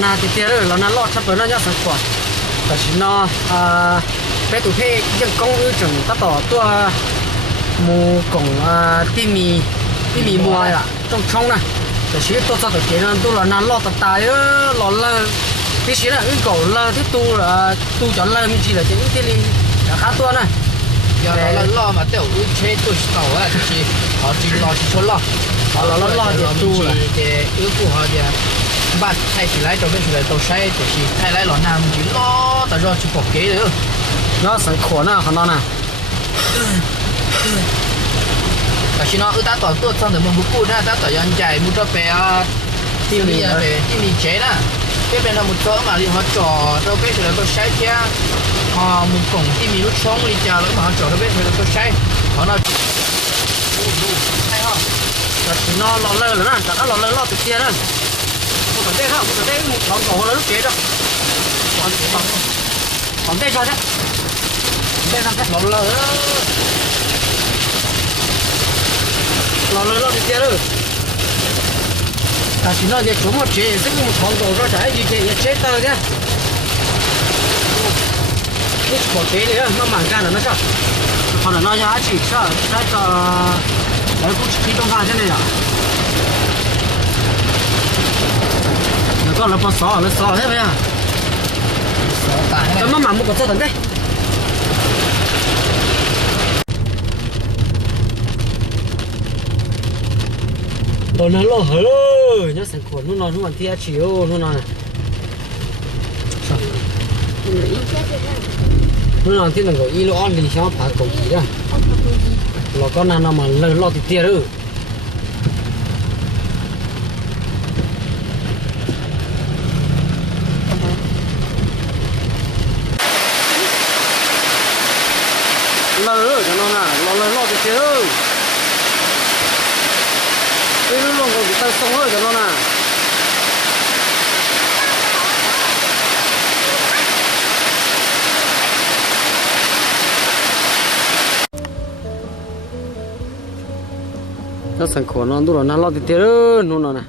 na thì kia rồi là lo sắp tới nó nhớ sản phẩmแต่สิเนาะไปตุเพยังกงอื้อจังตัดต่อตัวหมูกงที่มีมัวอ่ะต้องช่องนะแต่ชีวิตตัวสัตว์เกี่ยนตัวละนานรอดตายรอเลยที่ชีวิตอื้อก่อเลยที่ตัวจอดเลยมีชีวิตจะที่นี่ราคาตัวนะ要老嘛，都有车都是到啊，就是好几老几车了，好了老的多了，的有不好的，把抬起来这边出来都晒，就是抬来了那么就老的绕去跑给了，那是可能很多呢。但是呢，打到多长的么不够，那打到人家没这边啊，地里啊呗，地里接了，这边那么多嘛，你好找这边出来都晒天。啊，木工ที่มีลูกช่องลีจ่าแล้วมาจอดแล้วเป็นตัวใช้เขาน่าใช่ฮะแต่ถึงนอนรอเลยแล้วนะแต่ถ้ารอเลยรอติดเตียนั่นผมก็ได้ครับผมก็ได้หมุนของของแล้วลูกเจ๊จ้ะของได้ชอใช่ได้ทำใช่รอเลยรอติดเตียเลยแต่ถึงนอนเดี๋ยวผมก็เจ๊ซึ่งหมุนของของก็ใช้ดีเจ๊เจ๊เตอร์เนี่ยนี่ขอเตะเลยมันหมั่นกันนะจ๊ะขนาดน้อยอาชีพใช่ใช่ก็แล้วกูคิดต้องการใช่ไหมอ่ะแล้วก็เราพอสอใช่ไหมอ่ะสอตายแล้วมันหมั่นมุกกระโดดตั้งแต่ตอนนั้นเราเฮ้ยเนี่ยสังขวดนู่นนอนทุกวันที่อาชีพนู่นนอนนู่นนอนที่หนึ่งก็อีโลออนลิชอผ่า狗皮啊，老高那嘛老的跌了，就弄那老的跌了，这路弄个给他送了就弄那。nó sẵn khổ nó đủ nó lo thì tiếc nữa nó nè